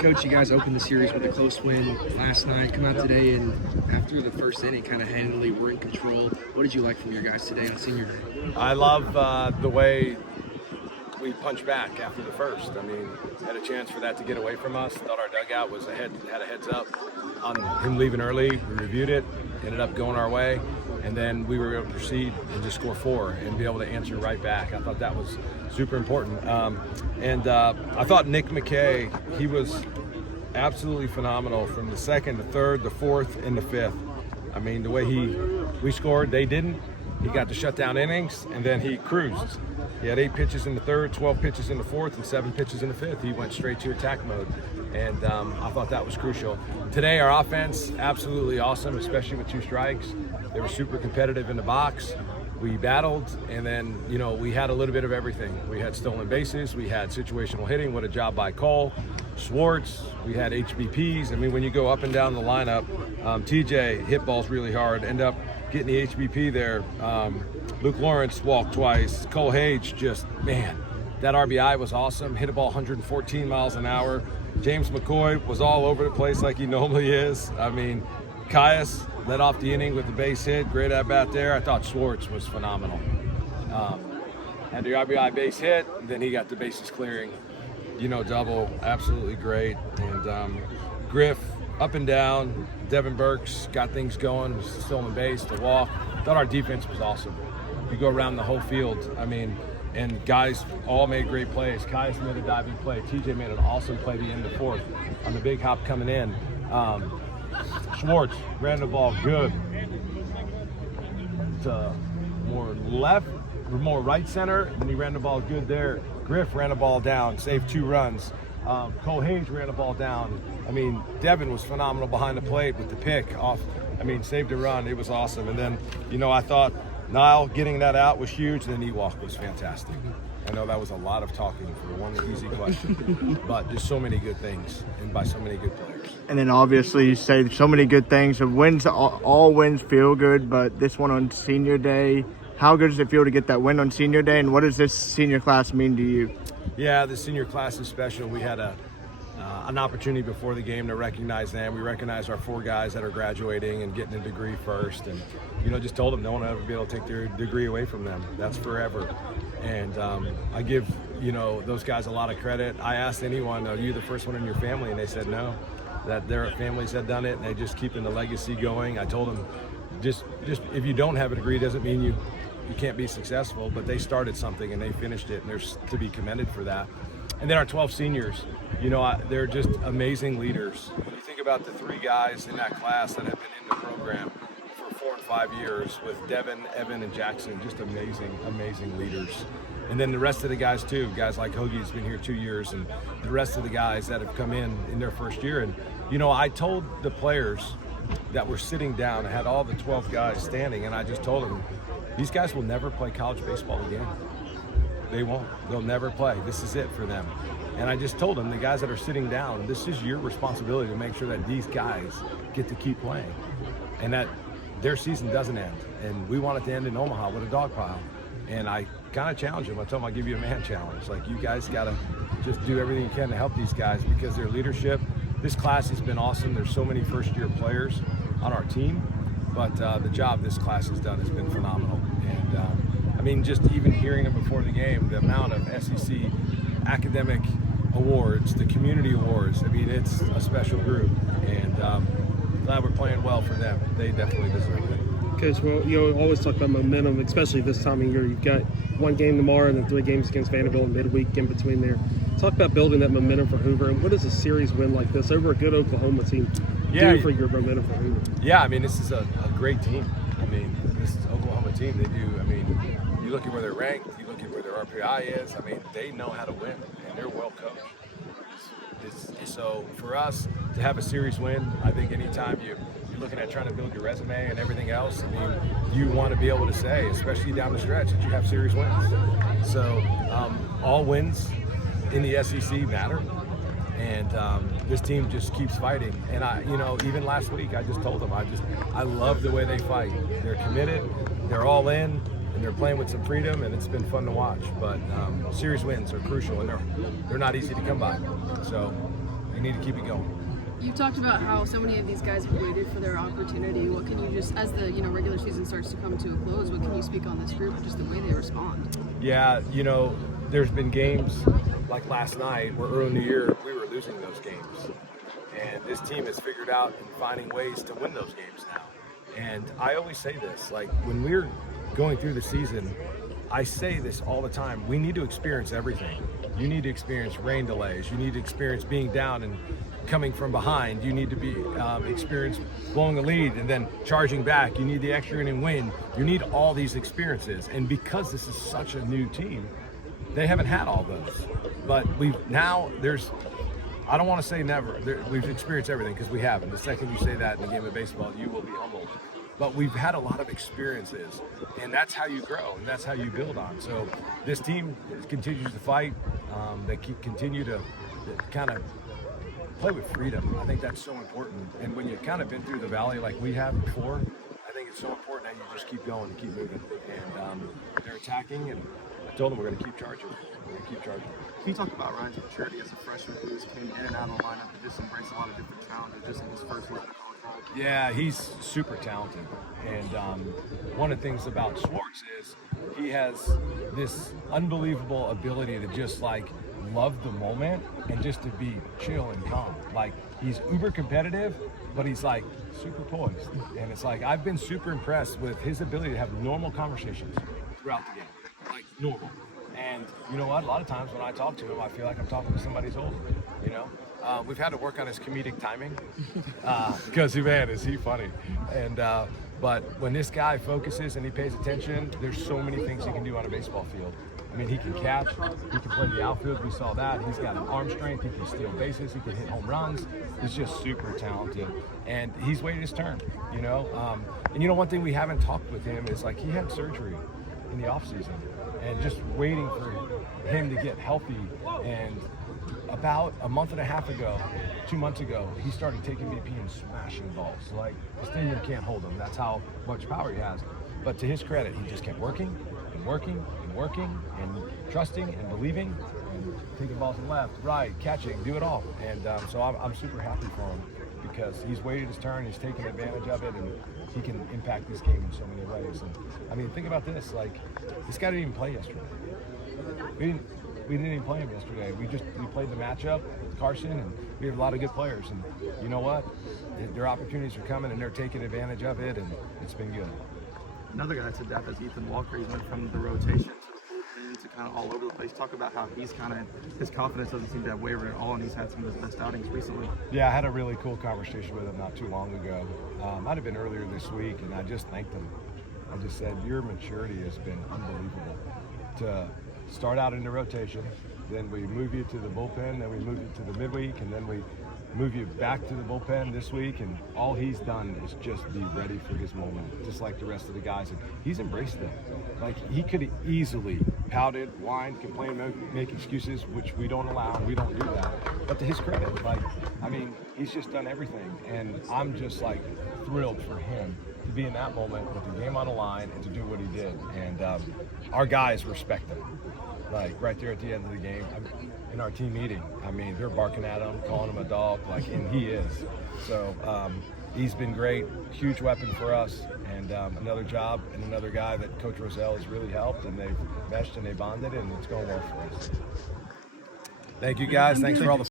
Coach, you guys opened the series with a close win last night. Come out today and after the first inning, kind of handily were in control. What did you like from your guys today on senior day? I love the way we punched back after the first. I mean, had a chance for that to get away from us. Thought our dugout was had a heads up on him leaving early. We reviewed it, ended up going our way, and then we were able to proceed and just score 4 and be able to answer right back. I thought that was super important. I thought Nick McKay, he was absolutely phenomenal from the second, the third, the fourth, and the fifth. I mean, the way we scored, they didn't. He got to shut down innings, and then he cruised. He had 8 pitches in the third, 12 pitches in the fourth, and 7 pitches in the fifth. He went straight to attack mode, and I thought that was crucial. Today, our offense, absolutely awesome, especially with 2 strikes. They were super competitive in the box. We battled, and then, we had a little bit of everything. We had stolen bases. We had situational hitting. What a job by Cole. Schwartz, we had HBPs. I mean, when you go up and down the lineup, TJ hit balls really hard, end up getting the HBP there. Luke Lawrence walked twice. Cole Hage that RBI was awesome. Hit a ball 114 miles an hour. James McCoy was all over the place like he normally is. I mean, Caius led off the inning with the base hit. Great at bat there. I thought Schwartz was phenomenal. Had the RBI base hit, then he got the bases clearing. Double, absolutely great. And Griff, up and down. Devin Burks got things going, was stolen base, the walk. Thought our defense was awesome. You go around the whole field, and guys all made great plays. Caius made a diving play. TJ made an awesome play at the end of the fourth on the big hop coming in. Schwartz ran the ball good to more left, or more right center, and he ran the ball good there. Griff ran the ball down, saved 2 runs. Cole Hage ran the ball down. Devin was phenomenal behind the plate with the pick off. Saved a run. It was awesome. And then, I thought Niall getting that out was huge. And then Ewok was fantastic. I know that was a lot of talking for one easy question, but just so many good things and by so many good players. And then obviously you say so many good things. The wins, all wins feel good, but this one on senior day, how good does it feel to get that win on senior day, and what does this senior class mean to you? Yeah, the senior class is special. We had an opportunity before the game to recognize them. We recognized our 4 guys that are graduating and getting a degree first, and just told them no one will ever be able to take their degree away from them. That's forever. And I give those guys a lot of credit. I asked anyone, are you the first one in your family? And they said no, that their families had done it, and they just keeping the legacy going. I told them, just if you don't have a degree doesn't mean you can't be successful, but they started something and they finished it, and they're to be commended for that. And then our 12 seniors, they're just amazing leaders. When you think about the 3 guys in that class that have been in the program for 4 and 5 years with Devin, Evan, and Jackson, just amazing leaders. And then the rest of the guys too, guys like Hoagie's been here 2 years, and the rest of the guys that have come in their first year. And, I told the players that were sitting down, I had all the 12 guys standing, and I just told them, these guys will never play college baseball again. They won't. They'll never play. This is it for them. And I just told them, the guys that are sitting down, this is your responsibility to make sure that these guys get to keep playing and that their season doesn't end. And we want it to end in Omaha with a dog pile. And I kind of challenged them. I told them I'll give you a man challenge. Like, you guys got to just do everything you can to help these guys because their leadership, this class has been awesome. There's so many first-year players on our team. But the job this class has done has been phenomenal. And just even hearing them before the game, the amount of SEC academic awards, the community awards, it's a special group. And glad we're playing well for them. They definitely deserve it. Coach, well, you always talk about momentum, especially this time of year. You've got 1 game tomorrow and then 3 games against Vanderbilt in midweek in between there. Talk about building that momentum for Hoover, and what does a series win like this over a good Oklahoma team do for your momentum for Hoover? Yeah, this is a great team. This is Oklahoma team. They do, you look at where they're ranked, you look at where their RPI is, they know how to win, and they're well coached. So for us to have a series win, I think anytime you're looking at trying to build your resume and everything else, you want to be able to say, especially down the stretch, that you have series wins. So all wins in the SEC matter, and this team just keeps fighting. And even last week, I just told them, I love the way they fight. They're committed, they're all in, and they're playing with some freedom, and it's been fun to watch. But series wins are crucial, and they're not easy to come by. So we need to keep it going. You've talked about how so many of these guys have waited for their opportunity. What can you just, as the regular season starts to come to a close, what can you speak on this group and just the way they respond? Yeah, there's been games like last night where early in the year we were losing those games. And this team has figured out and finding ways to win those games now. And I always say this, like when we're going through the season, I say this all the time, we need to experience everything. You need to experience rain delays. You need to experience being down and coming from behind. You need to be experience blowing a lead and then charging back. You need the extra inning win. You need all these experiences. And because this is such a new team, they haven't had all those. But I don't want to say never. We've experienced everything because we haven't. The second you say that in the game of baseball, you will be humbled. But we've had a lot of experiences, and that's how you grow, and that's how you build on. So this team continues to fight. They continue to kind of play with freedom. I think that's so important. And when you've kind of been through the valley like we have before, I think it's so important that you just keep going and keep moving. And they're attacking, and I told them we're going to keep charging. We're going to keep charging. Can you talk about Ryan's maturity as a freshman who's came in and out of the lineup and just embraced a lot of different challenges just in his first year? Yeah, he's super talented. And one of the things about Schwartz is he has this unbelievable ability to just love the moment and just to be chill and calm. Like he's uber competitive, but he's super poised. And it's I've been super impressed with his ability to have normal conversations throughout the game, normal. And you know what? A lot of times when I talk to him, I feel like I'm talking to somebody who's older, We've had to work on his comedic timing because, man, is he funny. And but when this guy focuses and he pays attention, there's so many things he can do on a baseball field. I mean, he can catch, he can play the outfield, we saw that. He's got an arm strength, he can steal bases, he can hit home runs. He's just super talented. And he's waited his turn, And one thing we haven't talked with him is he had surgery in the offseason and just waiting for him to get healthy. And about a month and a half ago, 2 months ago, he started taking BP and smashing balls. The stadium can't hold him. That's how much power he has. But to his credit, he just kept working and working and working and trusting and believing and taking balls to left, right, catching, do it all. And so I'm super happy for him because he's waited his turn, he's taken advantage of it, and he can impact this game in so many ways. And I mean, think about this, this guy didn't even play yesterday. We didn't even play him yesterday. We played the matchup with Carson, and we have a lot of good players. And you know what? Their opportunities are coming, and they're taking advantage of it, and it's been good. Another guy that's adapted is Ethan Walker. He's went from the rotation to the bullpen to kind of all over the place. Talk about how his confidence doesn't seem to have wavered at all, and he's had some of his best outings recently. Yeah, I had a really cool conversation with him not too long ago. Might have been earlier this week, and I just thanked him. I just said, your maturity has been unbelievable. To start out in the rotation, then we move you to the bullpen, then we move you to the midweek, and then we move you back to the bullpen this week, and all he's done is just be ready for his moment, just like the rest of the guys. And he's embraced it. He could have easily pouted, whined, complained, make excuses, which we don't allow, and we don't do that. But to his credit, he's just done everything, and I'm just thrilled for him to be in that moment with the game on the line and to do what he did. And our guys respect him. Right there at the end of the game, in our team meeting, they're barking at him, calling him a dog, and he is. So he's been great, huge weapon for us, and another job and another guy that Coach Roselle has really helped, and they've meshed and they bonded, and it's going well for us. Thank you guys. Thanks for all the